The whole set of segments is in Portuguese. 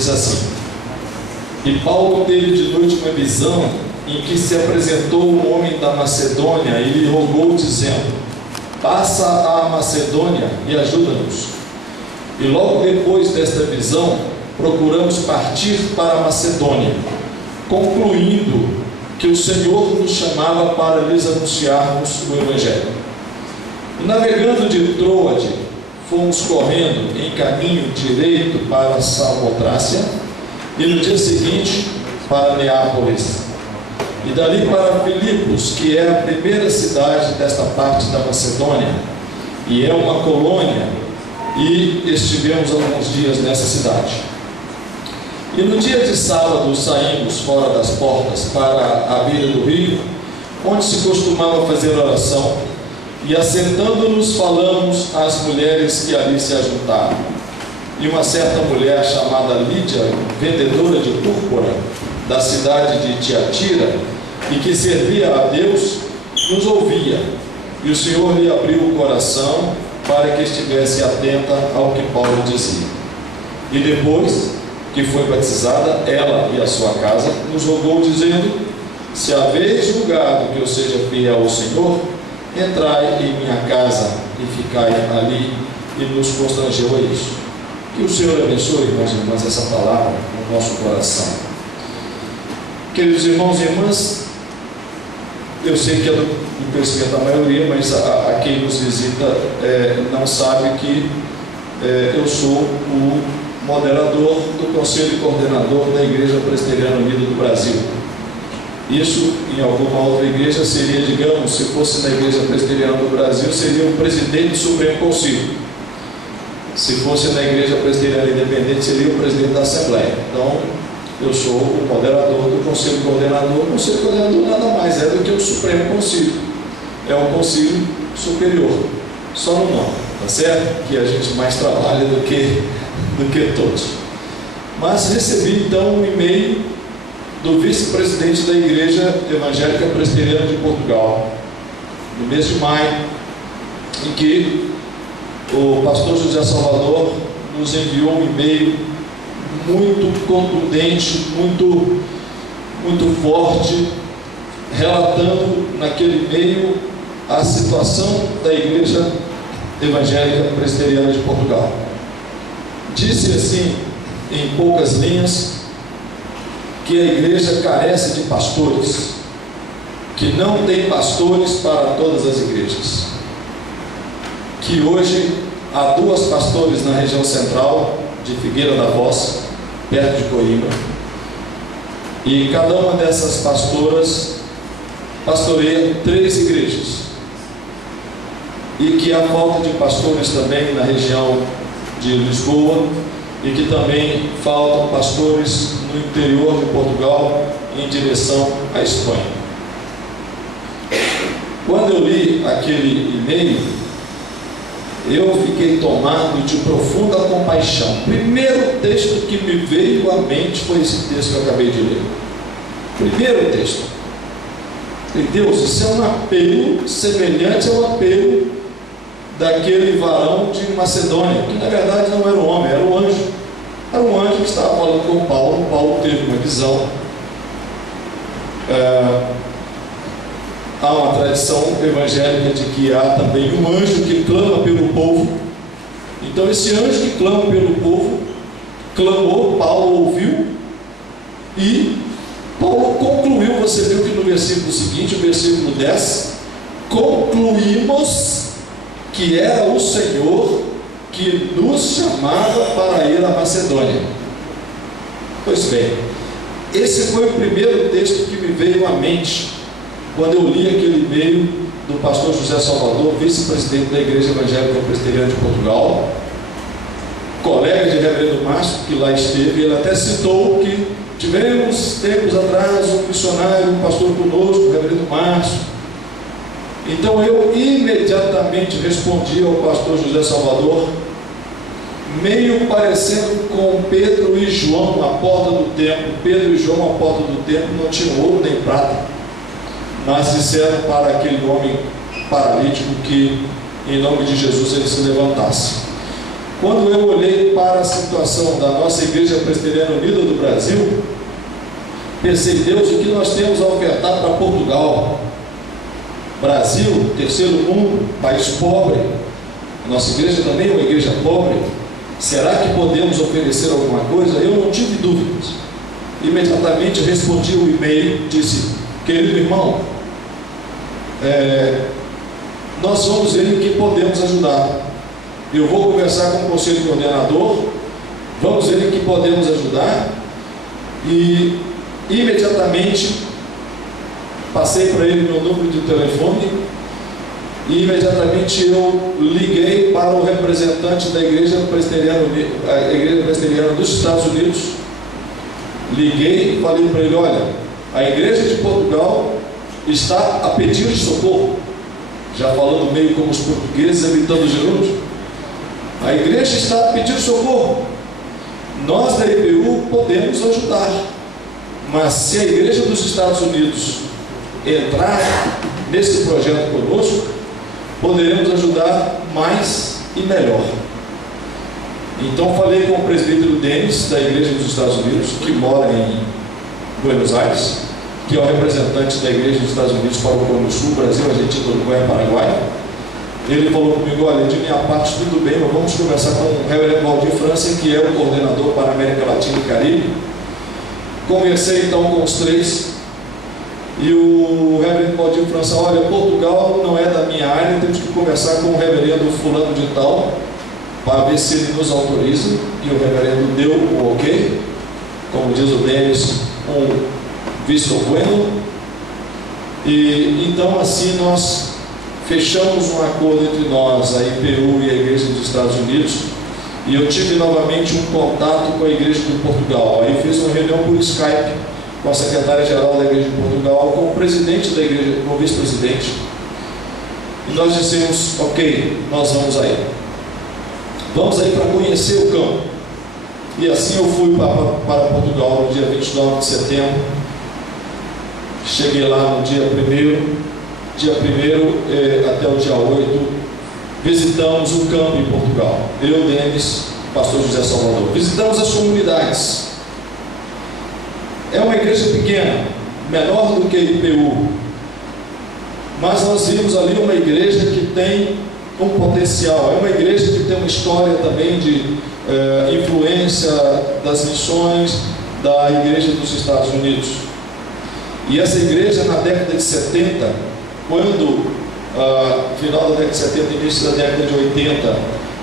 diz assim: E Paulo teve de noite uma visão em que se apresentou um homem da Macedônia e lhe rogou, dizendo: Passa à Macedônia e ajuda-nos. E logo depois desta visão, procuramos partir para a Macedônia, concluindo que o Senhor nos chamava para lhes anunciarmos o Evangelho. E navegando de Troade, fomos correndo em caminho direito para Samotrácia, e no dia seguinte para Neápolis, e dali para Filipos, que é a primeira cidade desta parte da Macedônia, e é uma colônia, e estivemos alguns dias nessa cidade. E no dia de sábado saímos fora das portas para a beira do rio, onde se costumava fazer oração, e assentando-nos falamos às mulheres que ali se ajuntaram. E uma certa mulher chamada Lídia, vendedora de púrpura da cidade de Tiatira, e que servia a Deus, nos ouvia, e o Senhor lhe abriu o coração para que estivesse atenta ao que Paulo dizia. E depois que foi batizada, ela e a sua casa, nos rogou, dizendo: Se haveis julgado que eu seja fiel ao Senhor, entrai em minha casa e ficai ali. E nos constrangeu a isso. Que o Senhor abençoe, irmãos e irmãs, essa palavra no nosso coração. Queridos irmãos e irmãs, eu sei que é do conhecimento da maioria, mas a quem nos visita não sabe que eu sou o moderador do Conselho Coordenador da Igreja Presbiteriana Unida do Brasil. Isso, em alguma outra igreja, seria, digamos, se fosse na Igreja Presbiteriana do Brasil, seria o presidente do Supremo Conselho. Se fosse na Igreja Presbiteriana Independente, seria o presidente da Assembleia. Então, eu sou o moderador do Conselho Coordenador. O Conselho Coordenador nada mais é do que o Supremo Conselho. É um conselho superior, só no nome, tá certo? Que a gente mais trabalha do que todos. Mas recebi então um e-mail do vice-presidente da Igreja Evangélica Presbiteriana de Portugal, no mês de maio, em que o pastor José Salvador nos enviou um e-mail muito contundente, muito forte, relatando naquele e-mail a situação da Igreja Evangélica Presbiteriana de Portugal. Disse assim, em poucas linhas, que a igreja carece de pastores, que não tem pastores para todas as igrejas, que hoje há 2 pastores na região central de Figueira da Foz, perto de Coimbra, e cada uma dessas pastoras pastoreia 3 igrejas, e que há falta de pastores também na região de Lisboa, e que também faltam pastores no interior de Portugal em direção à Espanha. Quando eu li aquele e-mail, eu fiquei tomado de profunda compaixão. O primeiro texto que me veio à mente foi esse texto que eu acabei de ler. Primeiro texto. E Deus, isso é um apelo semelhante ao apelo daquele varão de Macedônia, que na verdade não era um homem, era um anjo. Era um anjo que estava falando com Paulo. Paulo teve uma visão. Há uma tradição evangélica de que há também um anjo que clama pelo povo. Então esse anjo que clama pelo povo clamou, Paulo ouviu, e Paulo concluiu. Você viu que no versículo seguinte, o versículo 10, concluímos que era o Senhor que nos chamava para ir à Macedônia. Pois bem, esse foi o primeiro texto que me veio à mente quando eu li aquele e-mail do pastor José Salvador, vice-presidente da Igreja Evangélica Presbiteriana de Portugal, colega de reverendo Márcio, que lá esteve. Ele até citou que tivemos tempos atrás um missionário, um pastor conosco, o reverendo Márcio. Então eu imediatamente respondi ao pastor José Salvador, meio parecendo com Pedro e João à porta do templo. Pedro e João à porta do templo não tinham ouro nem prata, mas disseram para aquele homem paralítico que em nome de Jesus ele se levantasse. Quando eu olhei para a situação da nossa Igreja Presbiteriana Unida do Brasil, pensei, Deus, o que nós temos a ofertar para Portugal? Brasil, terceiro mundo, país pobre, a nossa igreja também é uma igreja pobre, será que podemos oferecer alguma coisa? Eu não tive dúvidas. Imediatamente respondi o e-mail, disse, querido irmão, nós vamos ver em que podemos ajudar. Eu vou conversar com o conselho coordenador, vamos ver em que podemos ajudar. E imediatamente passei para ele meu número de telefone e imediatamente eu liguei para o representante da Igreja Presbiteriana dos Estados Unidos. Liguei e falei para ele, olha, a Igreja de Portugal está a pedir socorro, já falando meio como os portugueses, evitando os gerúndios. A igreja está a pedir socorro, nós da IPU podemos ajudar, mas se a Igreja dos Estados Unidos entrar nesse projeto conosco, poderemos ajudar mais e melhor. Então falei com o presbítero Denis da Igreja dos Estados Unidos, que mora em Buenos Aires, que é o representante da Igreja dos Estados Unidos para o Cone Sul, Brasil, Argentina, Uruguai e Paraguai. Ele falou comigo, olha, de minha parte tudo bem, mas vamos conversar com o reverendo Valdir França, que é o coordenador para a América Latina e Caribe. Conversei então com os três, e o reverendo Valdir França, olha, Portugal não é da minha área, temos que conversar com o reverendo fulano de tal, para ver se ele nos autoriza, e o reverendo deu o ok, como diz o Denis, um visto bueno, e então assim nós fechamos um acordo entre nós, a IPU e a Igreja dos Estados Unidos, e eu tive novamente um contato com a Igreja de Portugal. Aí fiz uma reunião por Skype com a secretária-geral da Igreja de Portugal, com o presidente da Igreja, com o vice-presidente, e nós dissemos, ok, nós vamos aí para conhecer o campo. E assim eu fui para Portugal no dia 29 de setembro, cheguei lá no dia 1º, até o dia 8, visitamos o campo em Portugal, eu, Denis, pastor José Salvador, visitamos as comunidades. É uma igreja pequena, menor do que a IPU, mas nós vimos ali uma igreja que tem um potencial, é uma igreja que tem uma história também de influência das missões da Igreja dos Estados Unidos. E essa igreja, na década de 70, quando, final da década de 70, início da década de 80,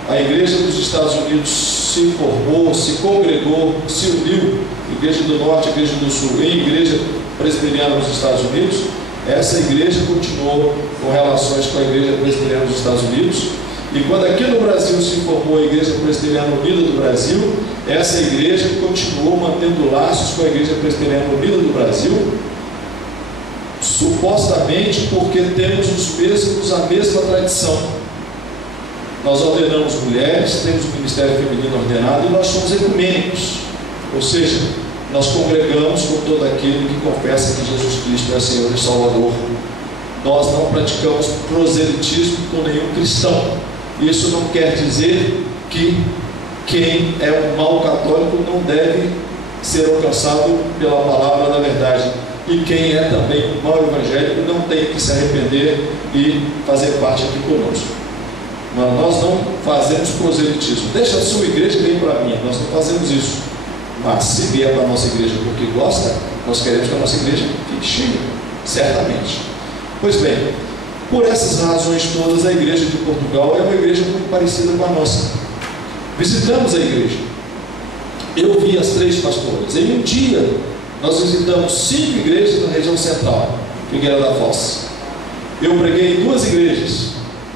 a Igreja dos Estados Unidos se formou, se congregou, se uniu, Igreja do Norte, Igreja do Sul, em Igreja Presbiteriana dos Estados Unidos, essa igreja continuou com relações com a Igreja Presbiteriana dos Estados Unidos. E quando aqui no Brasil se formou a Igreja Presbiteriana Unida do Brasil, essa igreja continuou mantendo laços com a Igreja Presbiteriana Unida do Brasil, supostamente porque temos a mesma tradição. Nós ordenamos mulheres, temos o ministério feminino ordenado e nós somos ecumênicos, ou seja, nós congregamos com todo aquele que confessa que Jesus Cristo é Senhor e Salvador. Nós não praticamos proselitismo com nenhum cristão. Isso não quer dizer que quem é um mau católico não deve ser alcançado pela palavra da verdade. E quem é também um mau evangélico não tem que se arrepender e fazer parte aqui conosco. Mas nós não fazemos proselitismo. Deixa a sua igreja bem para mim, nós não fazemos isso. Mas se vier para a nossa igreja porque gosta, nós queremos que a nossa igreja fique cheia, certamente. Pois bem, por essas razões todas, a Igreja de Portugal é uma igreja muito parecida com a nossa. Visitamos a igreja, eu vi as 3 pastoras. Em um dia, nós visitamos 5 igrejas na região central, Figueira da Foz. Eu preguei em 2 igrejas.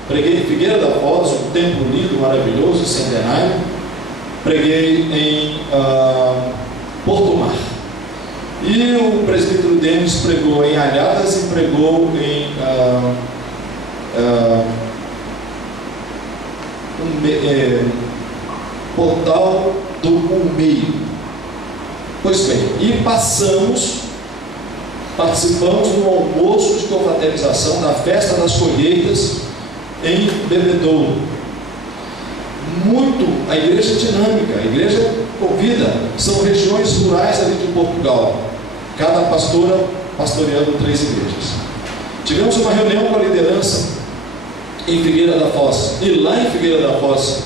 Preguei em Figueira da Foz, um templo lindo, maravilhoso, centenário. Preguei em Porto Mar. E o presbítero Denis pregou em Alhadas e pregou em Portal do Meio. Pois bem, e participamos do almoço de confraternização da festa das colheitas em Bebedouro. muito a igreja dinâmica, a igreja convida. São regiões rurais ali de Portugal, cada pastora pastoreando 3 igrejas. Tivemos uma reunião com a liderança em Figueira da Foz, e lá em Figueira da Foz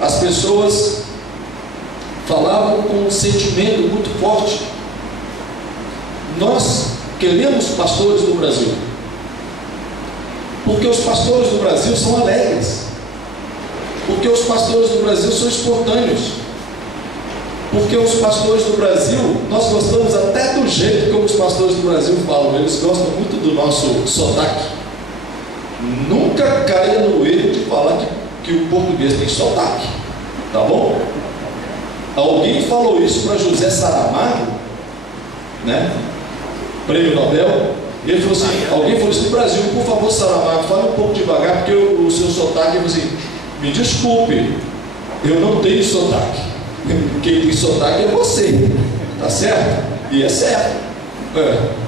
as pessoas falavam com um sentimento muito forte: nós queremos pastores do Brasil, porque os pastores do Brasil são alegres, porque os pastores do Brasil são espontâneos, porque os pastores do Brasil, nós gostamos até do jeito como os pastores do Brasil falam, eles gostam muito do nosso sotaque. Nunca caia no erro de falar que o português tem sotaque, tá bom? Alguém falou isso para José Saramago, né? Prêmio Nobel. E ele falou assim, alguém falou assim: no Brasil, por favor, Saramago, fale um pouco devagar, porque o seu sotaque. Ele falou assim: me desculpe, eu não tenho sotaque. Quem tem sotaque é você, tá certo? E é certo.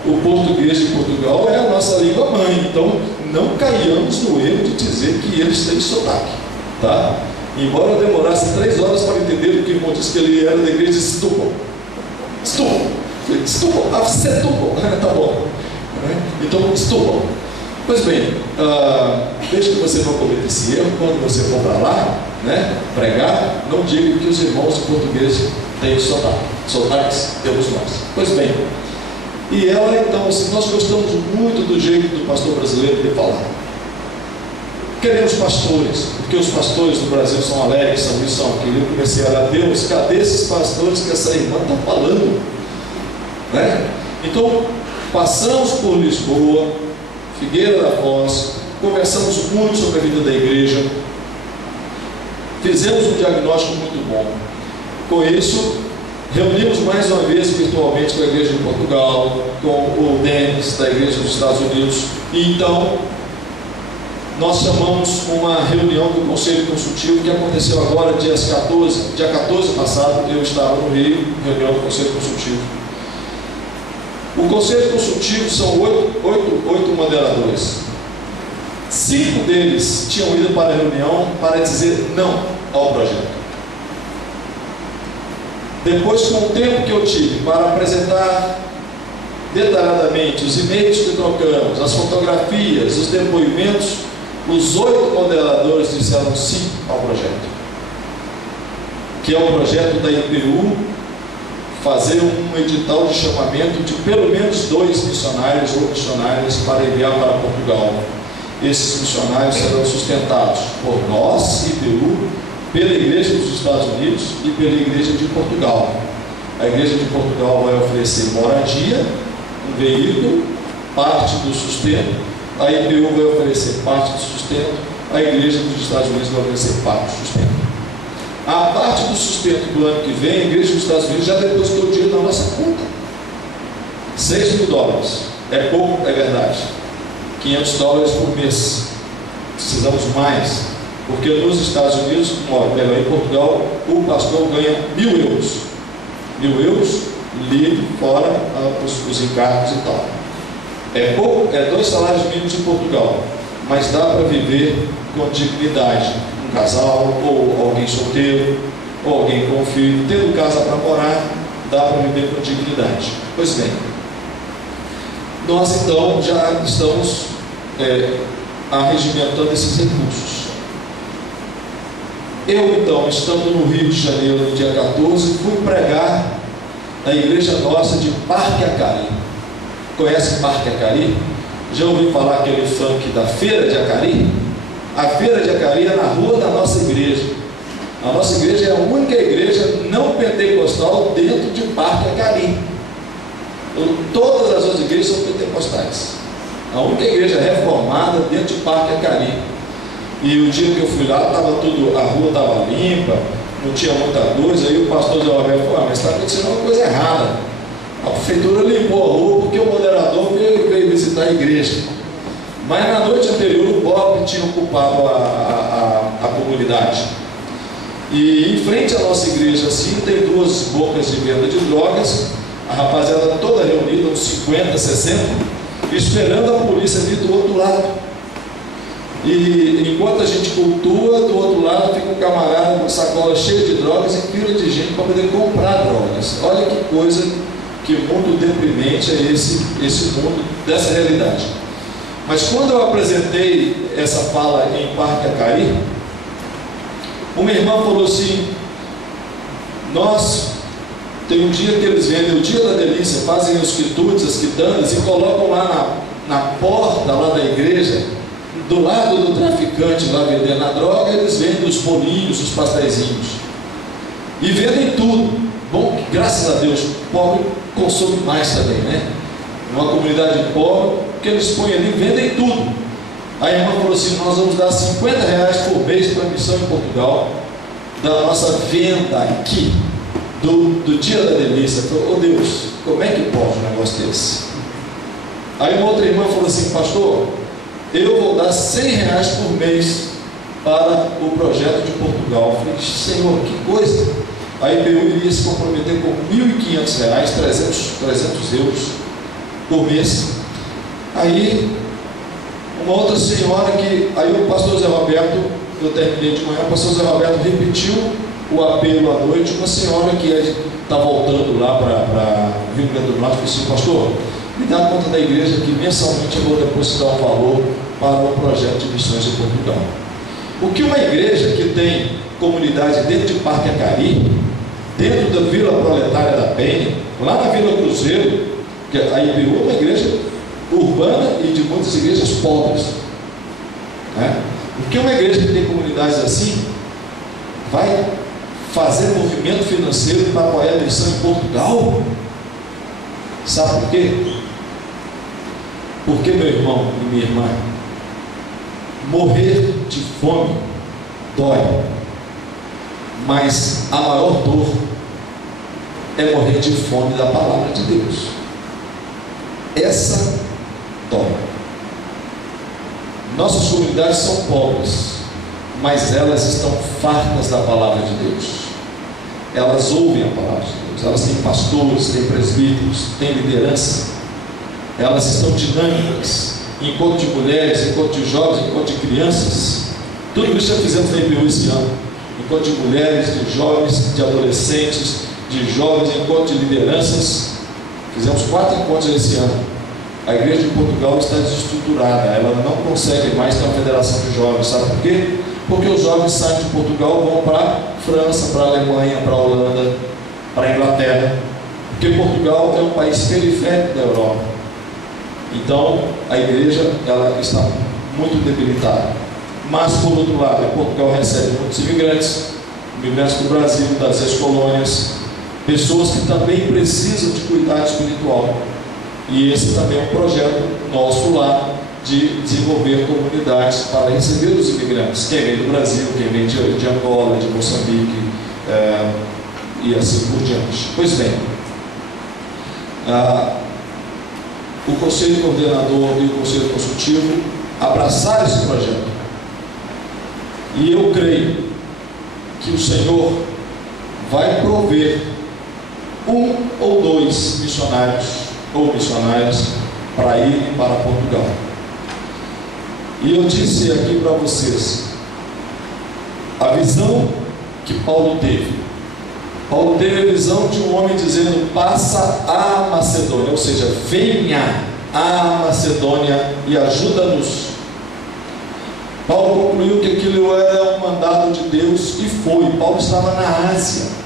O português de Portugal é a nossa língua mãe, então não caiamos no erro de dizer que eles têm sotaque, tá? Embora eu demorasse 3 horas para entender o que o irmão disse, que ele era da igreja de Setúbal. Setúbal, Setúbal, tá bom. Então, Setúbal. Pois bem, desde que você não cometa esse erro, quando você for para lá, né, pregar, não diga que os irmãos de português têm sotaque. Sotaques temos nós. Pois bem, e ela então, assim, nós gostamos muito do jeito do pastor brasileiro de falar. Queremos pastores, porque os pastores do Brasil são alegres, são isso, são aquilo. Eu comecei a orar: Deus, cadê esses pastores que essa irmã está falando? Né? Então, passamos por Lisboa, Figueira da Foz, conversamos muito sobre a vida da igreja, fizemos um diagnóstico muito bom. Com isso, reunimos mais uma vez virtualmente com a igreja de Portugal, com o Denis da igreja dos Estados Unidos, e então nós chamamos uma reunião do Conselho Consultivo, que aconteceu agora, dia 14 passado. Eu estava no Rio, reunião do Conselho Consultivo. O Conselho Consultivo são 8 moderadores. 5 deles tinham ido para a reunião para dizer não ao projeto. Depois, com o tempo que eu tive para apresentar detalhadamente os e-mails que trocamos, as fotografias, os depoimentos, os 8 moderadores disseram sim ao projeto, que é o projeto da IPU, fazer um edital de chamamento de pelo menos 2 missionários ou missionárias para enviar para Portugal. Esses missionários serão sustentados por nós, IPU, pela Igreja dos Estados Unidos e pela Igreja de Portugal. A Igreja de Portugal vai oferecer moradia, um veículo, parte do sustento. A IPU vai oferecer parte do sustento, a Igreja dos Estados Unidos vai oferecer parte do sustento. A parte do sustento do ano que vem, a Igreja dos Estados Unidos já depositou o dinheiro na nossa conta. $6.000. É pouco, é verdade. $500 por mês. Precisamos mais, porque nos Estados Unidos, em Portugal, o pastor ganha €1.000. €1.000 livre, fora os encargos e tal. É pouco, é 2 salários mínimos em Portugal, mas dá para viver com dignidade. Um casal, ou alguém solteiro, ou alguém com filho, tendo casa para morar, dá para viver com dignidade. Pois bem, nós então já estamos arregimentando esses recursos. Eu então, estando no Rio de Janeiro no dia 14, fui pregar na igreja nossa de Parque Acari. Conhece Parque Acari? Já ouviu falar aquele funk da Feira de Acari? A Feira de Acari é na rua da nossa igreja. A nossa igreja é a única igreja não pentecostal dentro de Parque Acari. Todas as outras igrejas são pentecostais. A única igreja reformada dentro de Parque Acari. E o dia que eu fui lá, a rua estava limpa, não tinha muita coisa. Aí o pastor Zé Roberto falou: mas está acontecendo uma coisa errada. A prefeitura limpou a rua porque o moderador veio visitar a igreja. Mas na noite anterior o Bob tinha ocupado a comunidade. E em frente à nossa igreja assim, tem 2 bocas de venda de drogas. A rapaziada toda reunida, uns 50, 60, esperando a polícia vir do outro lado. E enquanto a gente cultua, do outro lado fica um camarada com sacola cheia de drogas e fila de gente para poder comprar drogas. Olha que coisa, que mundo deprimente é esse mundo dessa realidade. Mas quando eu apresentei essa fala em Parque Acari, uma irmã falou assim: tem um dia que eles vendem o dia da delícia, fazem os quitutes, as quitanas e colocam lá na porta lá da igreja, do lado do traficante lá vendendo a droga, eles vendem os bolinhos, os pasteizinhos e vendem tudo. Bom, graças a Deus, o pobre consome mais também, né? Uma comunidade pobre, que eles põem ali, vendem tudo. A irmã falou assim: nós vamos dar R$50 por mês para a missão em Portugal, da nossa venda aqui, do dia da delícia. Eu falei: oh Deus, como é que pode um negócio desse? Aí uma outra irmã falou assim: pastor, eu vou dar R$100 por mês para o projeto de Portugal. Eu falei: Senhor, que coisa! A IPU iria se comprometer com R$1.500, 300 euros por mês. Aí uma outra senhora aí o pastor Zé Roberto, eu terminei de manhã, o pastor Zé Roberto repetiu o apelo à noite. Uma senhora que está voltando lá para Rio Grande do Norte, falou assim: pastor, me dá conta da igreja que mensalmente eu vou depositar um valor para o projeto de missões em Portugal. O que uma igreja que tem comunidade dentro de Parque Acari, dentro da Vila Proletária da Penha, lá na Vila Cruzeiro, que a IPU é uma igreja urbana e de muitas igrejas pobres, né? O que uma igreja que tem comunidades assim vai fazer movimento financeiro para apoiar a missão em Portugal? Sabe por quê? Porque, meu irmão e minha irmã, morrer de fome dói, mas a maior dor é morrer de fome da palavra de Deus. Essa dói. Nossas comunidades são pobres, mas elas estão fartas da palavra de Deus. Elas ouvem a palavra de Deus, elas têm pastores, têm presbíteros, têm liderança, elas estão dinâmicas, encontro de mulheres, encontro de jovens, encontro de crianças. Tudo isso já fizemos na IPU esse ano: encontro de mulheres, de jovens, de adolescentes, de jovens, encontro de lideranças. Fizemos 4 encontros esse ano. A igreja de Portugal está desestruturada, ela não consegue mais ter uma federação de jovens. Sabe por quê? Porque os jovens saem de Portugal, vão para a França, para a Alemanha, para a Holanda, para a Inglaterra, porque Portugal é um país periférico da Europa. Então a igreja ela está muito debilitada. Mas por outro lado, Portugal recebe muitos imigrantes do Brasil, das ex-colônias, pessoas que também precisam de cuidado espiritual. E esse também é um projeto nosso lá, de desenvolver comunidades para receber os imigrantes, quem vem do Brasil, quem vem de Angola, de Moçambique, e assim por diante. Pois bem, o Conselho Coordenador e o Conselho Consultivo abraçaram esse projeto, e eu creio que o Senhor vai prover 1 ou 2 missionários ou missionárias para ir para Portugal. E eu disse aqui para vocês a visão que Paulo teve. Paulo teve a visão de um homem dizendo: passa a Macedônia, ou seja, venha a Macedônia e ajuda-nos. Paulo concluiu que aquilo era um mandado de Deus e foi. Paulo estava na Ásia.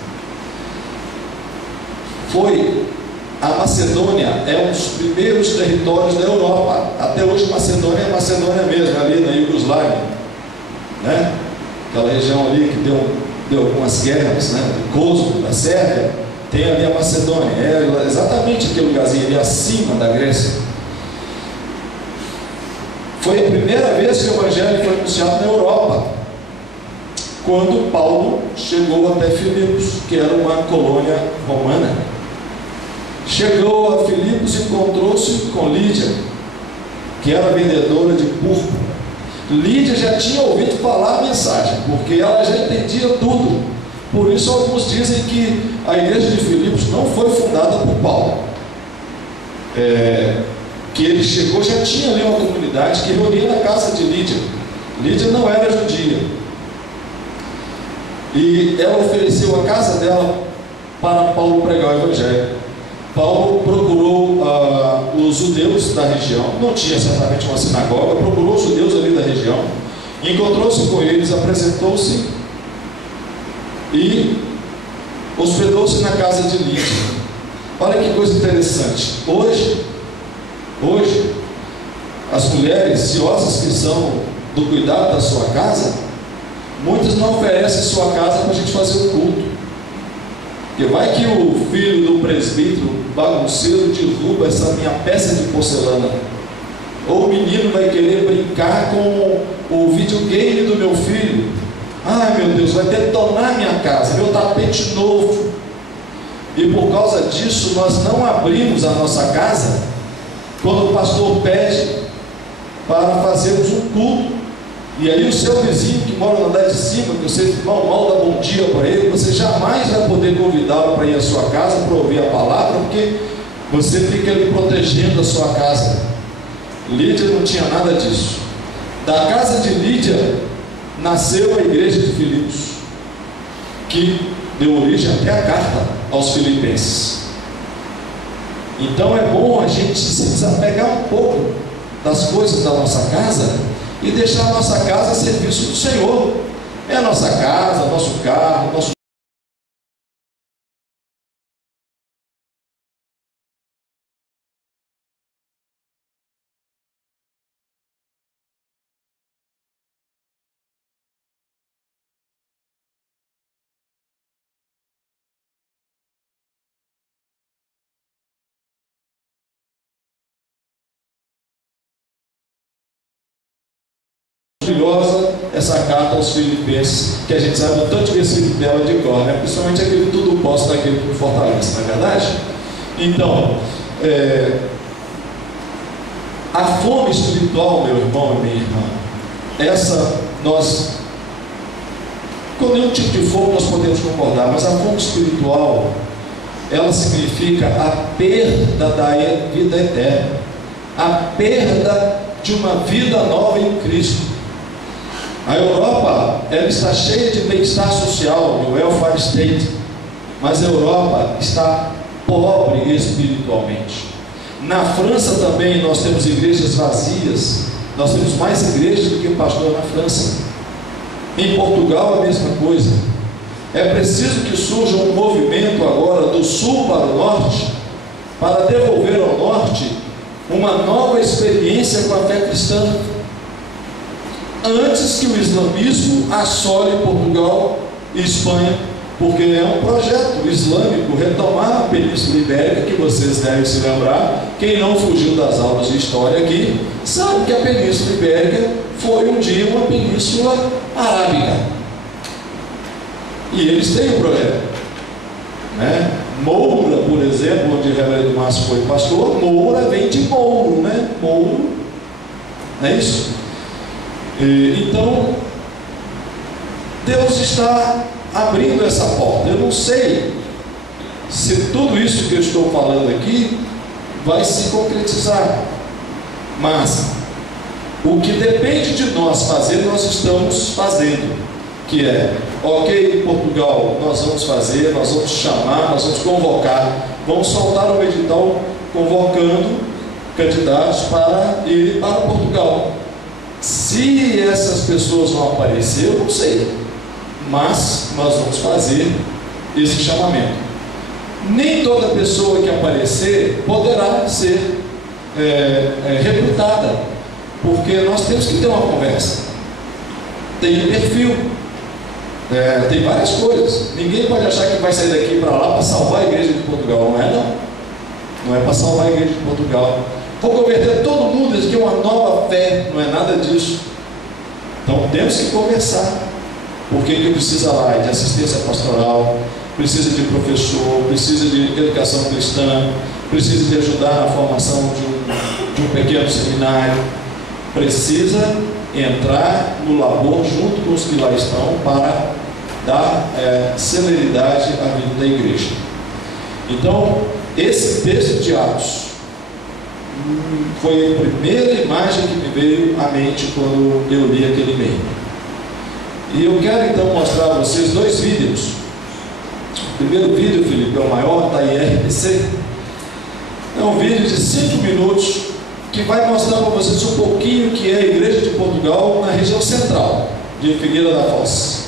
A Macedônia é um dos primeiros territórios da Europa. Até hoje Macedônia é Macedônia mesmo, ali na Iugoslávia, né? Aquela região ali que deu algumas guerras, né? Do Kosovo, da Sérvia, tem ali a Macedônia. É exatamente aquele lugarzinho ali acima da Grécia. Foi a primeira vez que o Evangelho foi anunciado na Europa, quando Paulo chegou até Filipos, que era uma colônia romana. Chegou a Filipos e encontrou-se com Lídia, que era vendedora de púrpura. Lídia já tinha ouvido falar a mensagem, porque ela já entendia tudo. Por isso alguns dizem que a igreja de Filipos não foi fundada por Paulo. Que ele chegou, já tinha ali uma comunidade que reunia na casa de Lídia. Lídia não era judia, e ela ofereceu a casa dela para Paulo pregar o Evangelho. Paulo procurou os judeus da região, não tinha certamente uma sinagoga, procurou os judeus ali da região, encontrou-se com eles, apresentou-se e hospedou-se na casa de Lídia. Olha que coisa interessante. Hoje, as mulheres ciosas que são do cuidado da sua casa, muitas não oferecem sua casa para a gente fazer o culto. Porque vai que o filho do presbítero bagunceiro derruba essa minha peça de porcelana, ou o menino vai querer brincar com o videogame do meu filho. Ai meu Deus, vai detonar minha casa, meu tapete novo. E por causa disso nós não abrimos a nossa casa quando o pastor pede para fazermos um culto. E aí o seu vizinho que mora no andar de cima, que você mal dá bom dia para ele, você jamais vai poder convidá-lo para ir à sua casa para ouvir a palavra, porque você fica ali protegendo a sua casa. Lídia não tinha nada disso. Da casa de Lídia nasceu a igreja de Filipos, que deu origem até a carta aos Filipenses. Então é bom a gente se desapegar um pouco das coisas da nossa casa e deixar a nossa casa a serviço do Senhor. É a nossa casa, nosso carro, nosso maravilhosa essa carta aos Filipenses, que a gente sabe o tanto de versículo dela de cor, né? Principalmente aquele tudo posso daquele que me fortalece, não é verdade? Então, a fome espiritual, meu irmão e minha irmã, essa nós, com nenhum tipo de fome nós podemos concordar, mas a fome espiritual, ela significa a perda da vida eterna, a perda de uma vida nova em Cristo. A Europa, ela está cheia de bem-estar social, de welfare state, mas a Europa está pobre espiritualmente. Na França também nós temos igrejas vazias, nós temos mais igrejas do que pastor na França. Em Portugal a mesma coisa. É preciso que surja um movimento agora do sul para o norte, para devolver ao norte uma nova experiência com a fé cristã, antes que o islamismo assole Portugal e Espanha, porque é um projeto islâmico retomar a Península Ibérica, que vocês devem se lembrar. Quem não fugiu das aulas de história aqui sabe que a Península Ibérica foi um dia uma península arábica, e eles têm um projeto, né? Moura, por exemplo, onde o reverendo Márcio foi pastor, Moura vem de Mouro, né? Mouro, não é isso? Então Deus está abrindo essa porta. Eu não sei se tudo isso que eu estou falando aqui vai se concretizar, mas o que depende de nós fazer, nós estamos fazendo, que é, ok, Portugal, nós vamos fazer, nós vamos chamar, nós vamos convocar, vamos soltar um edital convocando candidatos para ir para Portugal. Se essas pessoas vão aparecer, eu não sei, mas nós vamos fazer esse chamamento. Nem toda pessoa que aparecer poderá ser recrutada, porque nós temos que ter uma conversa. Tem perfil, tem várias coisas. Ninguém pode achar que vai sair daqui para lá para salvar a igreja de Portugal. Não é, não. Não é para salvar a igreja de Portugal. Vou converter todo mundo, isso aqui é uma nova fé. Não é nada disso. Então temos que conversar. Porque que precisa lá de assistência pastoral, precisa de professor, precisa de educação cristã, precisa de ajudar na formação de um pequeno seminário, precisa entrar no labor junto com os que lá estão para dar celeridade à vida da igreja. Então, esse texto de Atos, Foi a primeira imagem que me veio à mente quando eu li aquele e-mail. E eu quero então mostrar a vocês dois vídeos. O primeiro vídeo, Felipe, é o maior, da IRPC. É um vídeo de 5 minutos que vai mostrar para vocês um pouquinho que é a Igreja de Portugal na região central de Figueira da Foz.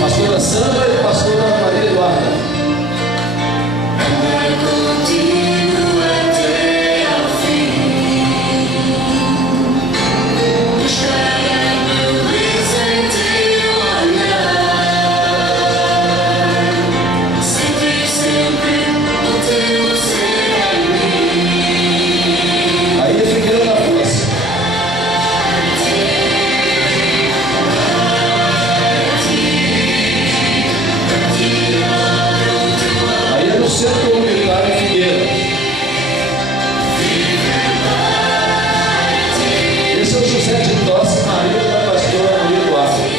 Pastora Sandra e pastora Maria Eduarda. Andar contigo até ao fim, buscar a beleza em teu olhar, sentir sempre o teu ser em mim. Aí é Figueira da Foz. Centro Militar em Figueira. Esse é o José de Tosse, marido da pastora Maria Eduarda.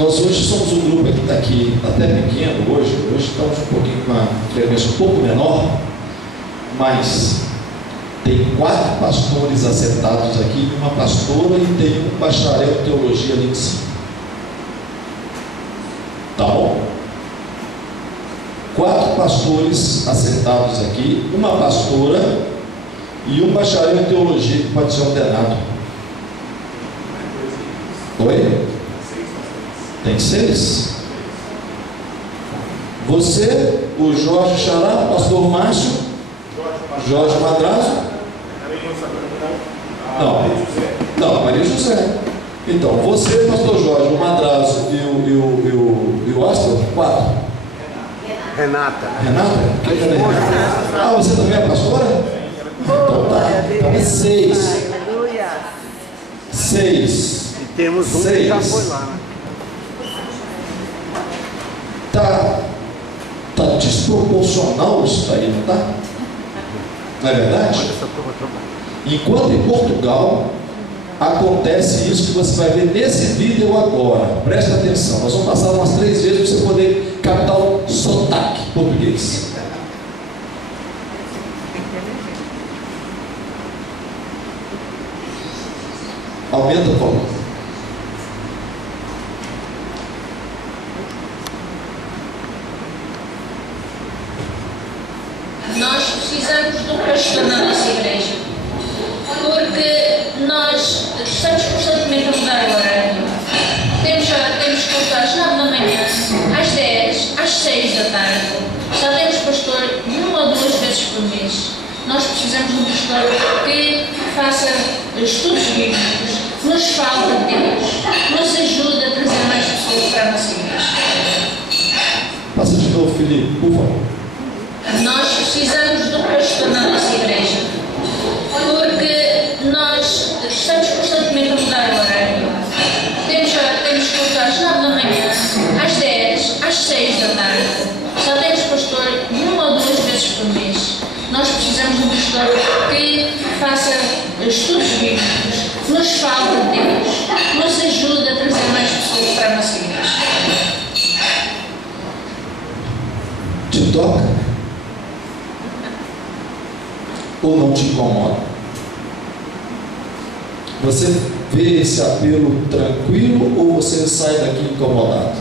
Nós hoje somos um grupo que está aqui até pequeno hoje estamos um pouquinho com a frequência um pouco menor, mas tem 4 pastores assentados aqui, uma pastora e tem um bacharel em teologia ali em cima. Tá bom? 4 pastores assentados aqui, uma pastora e um bacharel em teologia que pode ser ordenado. Oi? Tem 6? Você, o Jorge Xará, o pastor Márcio, Jorge Madrazo. Não, Maria José. Então, você, pastor Jorge, o Madrazo e o Astor, 4. Renata? Quem é Renata? Ah, você também é pastora? Então tá. Então é 6. 6. E temos um que já foi lá, né? Tá desproporcional isso daí, não tá? Não é verdade? Enquanto em Portugal acontece isso que você vai ver nesse vídeo agora. Presta atenção, nós vamos passar umas 3 vezes para você poder captar o sotaque português. Aumenta o volume. Nós precisamos de um pastor na nossa igreja, porque nós estamos constantemente a mudar o horário. Temos culto às 9 da manhã, às 10, às 6 da tarde. Já temos pastor 1 ou 2 vezes por mês. Nós precisamos de um pastor que faça estudos bíblicos, nos fale de Deus, nos ajude a trazer mais pessoas para a nossa igreja. Passa de novo, Felipe, por favor. Nós precisamos de um pastor na nossa igreja, porque nós estamos constantemente a mudar o horário. Temos culto às 9 da manhã, às 10, às 6 da tarde. Já temos pastor 1 ou 2 vezes por mês. Nós precisamos de um pastor que faça estudos bíblicos, nos fale de Deus, nos ajude a trazer mais pessoas para a nossa igreja. Te toca? Ou não te incomoda? Você vê esse apelo tranquilo ou você sai daqui incomodado?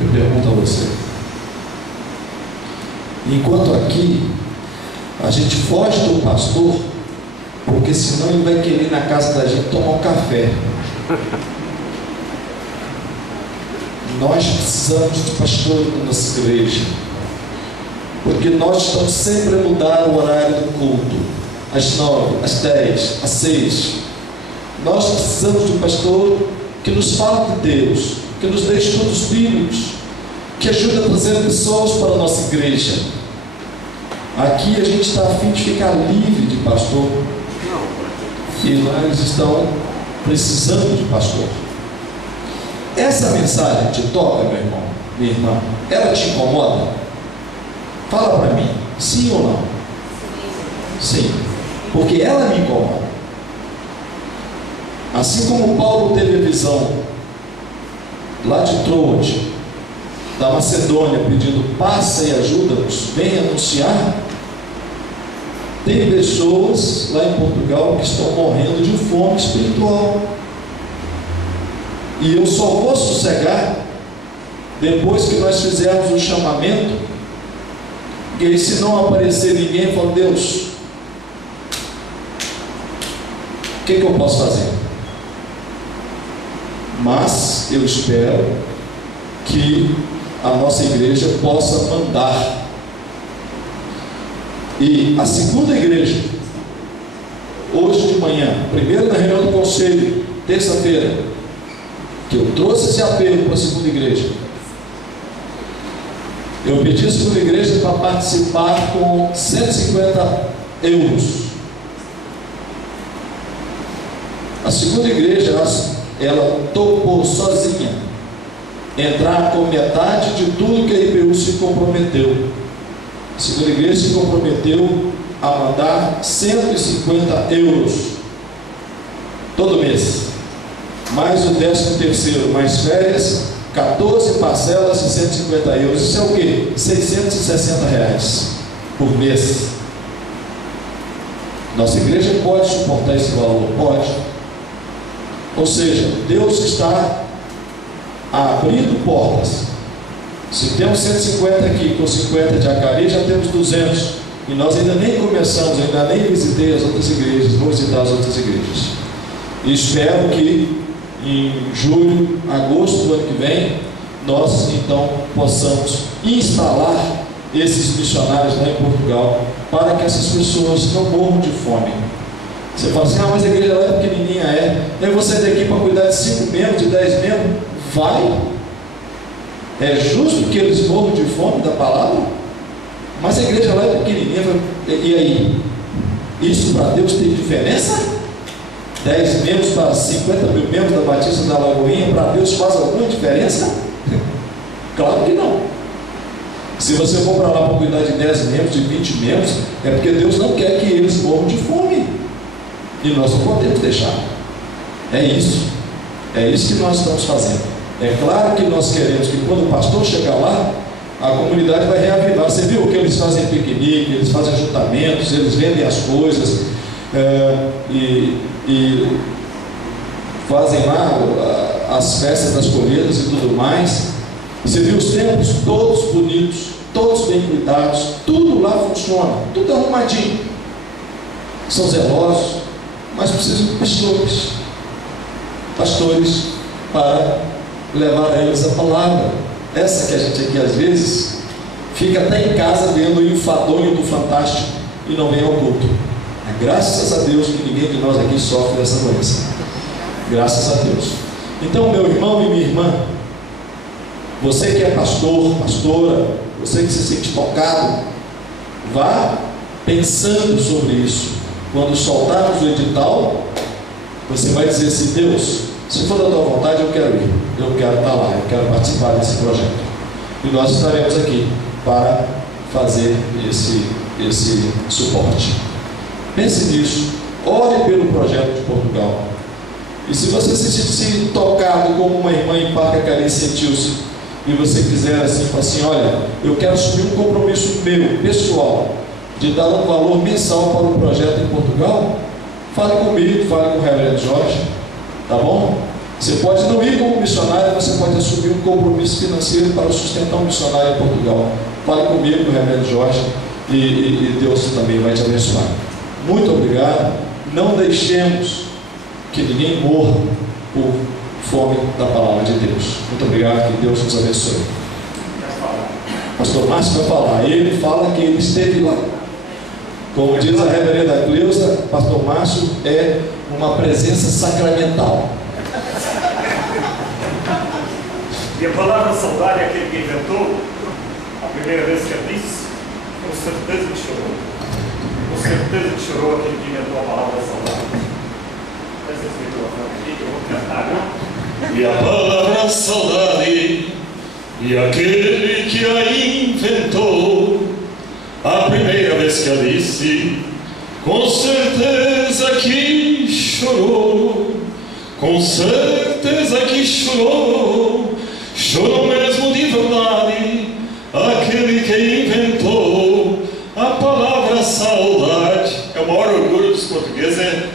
Eu pergunto a você. Enquanto aqui a gente foge do pastor, porque senão ele vai querer ir na casa da gente tomar um café. Nós precisamos de pastores na nossa igreja, porque nós estamos sempre a mudar o horário do culto, às 9, às 10, às 6. Nós precisamos de um pastor que nos fale de Deus, que nos dê estudos bíblicos, que ajude a trazer pessoas para a nossa igreja. Aqui a gente está a fim de ficar livre de pastor, e lá eles estão precisando de pastor. Essa mensagem te toca, meu irmão, minha irmã? Ela te incomoda? Fala para mim, sim ou não? Sim, porque ela me incomoda. Assim como Paulo teve a visão lá de Troade, da Macedônia, pedindo: passa e ajuda-nos, vem anunciar. Tem pessoas lá em Portugal que estão morrendo de fome espiritual, e eu só vou sossegar depois que nós fizermos o chamamento. E aí, se não aparecer ninguém, eu falo: Deus, o que eu posso fazer? Mas eu espero que a nossa igreja possa mandar. E a segunda igreja, hoje de manhã, primeiro na reunião do conselho, terça-feira, que eu trouxe esse apelo para a segunda igreja, eu pedi a segunda igreja para participar com 150 euros. A segunda igreja, ela topou sozinha entrar com metade de tudo que a IPU se comprometeu. A segunda igreja se comprometeu a mandar 150 euros todo mês, mais o 13º, mais férias, 14 parcelas de 150 euros. Isso é o quê? 660 reais por mês. Nossa igreja pode suportar esse valor? Pode. Ou seja, Deus está abrindo portas. Se temos 150 aqui, com 50 de Acari, já temos 200. E nós ainda nem começamos, ainda nem visitei as outras igrejas, vou visitar as outras igrejas. E espero que em julho, agosto do ano que vem, nós então possamos instalar esses missionários lá em Portugal, para que essas pessoas não morram de fome. Você fala assim, mas a igreja lá é pequenininha, eu vou sair daqui para cuidar de 5 membros, de 10 membros. Vai. É justo que eles morram de fome da palavra? Mas a igreja lá é pequenininha, e aí? Isso para Deus tem diferença? 10 membros para 50 mil membros da Batista da Lagoinha, para Deus faz alguma diferença? Claro que não. Se você for para lá para cuidar de 10 membros, de 20 membros, é porque Deus não quer que eles morram de fome. E nós não podemos deixar. É isso. É isso que nós estamos fazendo. É claro que nós queremos que quando o pastor chegar lá, a comunidade vai reavivar. Você viu que eles fazem piquenique, eles fazem ajuntamentos, eles vendem as coisas, e fazem lá as festas das colheitas e tudo mais. Você viu os templos todos bonitos, todos bem cuidados, tudo lá funciona, tudo arrumadinho. São zelosos, mas precisam de pastores para levar a eles a palavra. Essa que a gente aqui às vezes fica até em casa vendo o enfadonho do Fantástico e não vem ao culto. Graças a Deus que ninguém de nós aqui sofre dessa doença. Graças a Deus. Então, meu irmão e minha irmã, você que é pastor, pastora, você que se sente tocado, vá pensando sobre isso. Quando soltarmos o edital, você vai dizer assim, Deus, se for da tua vontade, eu quero ir, eu quero estar lá, eu quero participar desse projeto. E nós estaremos aqui para fazer esse suporte. Pense nisso, ore pelo projeto de Portugal. E se você se sentir tocado como uma irmã em Parque sentiu-se, e você quiser assim, falar assim, olha, eu quero assumir um compromisso meu, pessoal, de dar um valor mensal para o projeto em Portugal, fale comigo, fale com o reverendo Jorge, tá bom? Você pode não ir como missionário, você pode assumir um compromisso financeiro para sustentar um missionário em Portugal. Fale comigo, com o reverendo Jorge, e Deus também vai te abençoar. Muito obrigado. Não deixemos que ninguém morra por fome da palavra de Deus. Muito obrigado, que Deus nos abençoe. Pastor Márcio vai falar. Ele fala que ele esteve lá. Como diz a reverenda Cleusa, Pastor Márcio é uma presença sacramental. E a palavra saudade é aquele que inventou. A primeira vez que eu disse, com certeza que chorou. Com certeza que chorou aquele que inventou a palavra saudade. Essa é a microfone aqui que eu vou cantar. E a palavra saudade, e aquele que a inventou, a primeira vez que a disse, com certeza que chorou, com certeza que chorou, chorou mesmo de verdade, aquele que inventou a palavra saudade. É o maior orgulho dos portugueses, é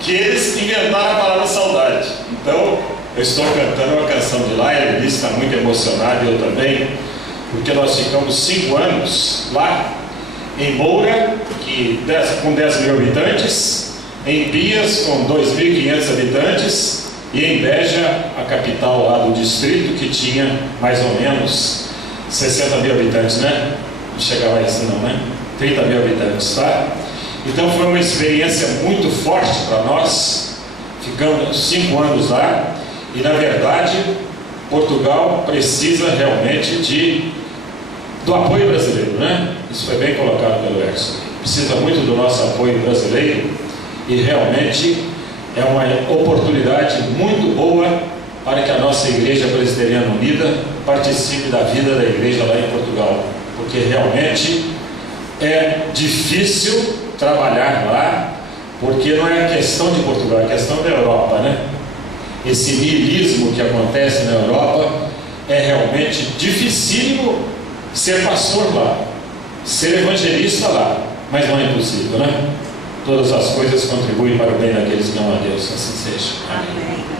que eles inventaram a palavra saudade. Então, eu estou cantando uma canção de lá, ele disse que está muito emocionado, eu também, porque nós ficamos 5 anos lá, em Moura, com 10 mil habitantes, em Pias, com 2.500 habitantes, e em Beja, a capital lá do distrito, que tinha mais ou menos 60 mil habitantes, né? Não chegava a isso não, né? 30 mil habitantes, tá? Então foi uma experiência muito forte para nós, ficamos 5 anos lá, e na verdade, Portugal precisa realmente do apoio brasileiro, né? Isso foi bem colocado pelo Edson. Precisa muito do nosso apoio brasileiro, e realmente é uma oportunidade muito boa para que a nossa Igreja Presbiteriana Unida participe da vida da igreja lá em Portugal, porque realmente é difícil trabalhar lá, porque não é questão de Portugal, é questão da Europa, né? Esse niilismo que acontece na Europa é realmente dificílimo ser pastor lá, ser evangelista lá, mas não é impossível, né? Todas as coisas contribuem para o bem daqueles que amam a Deus, assim seja. Amém.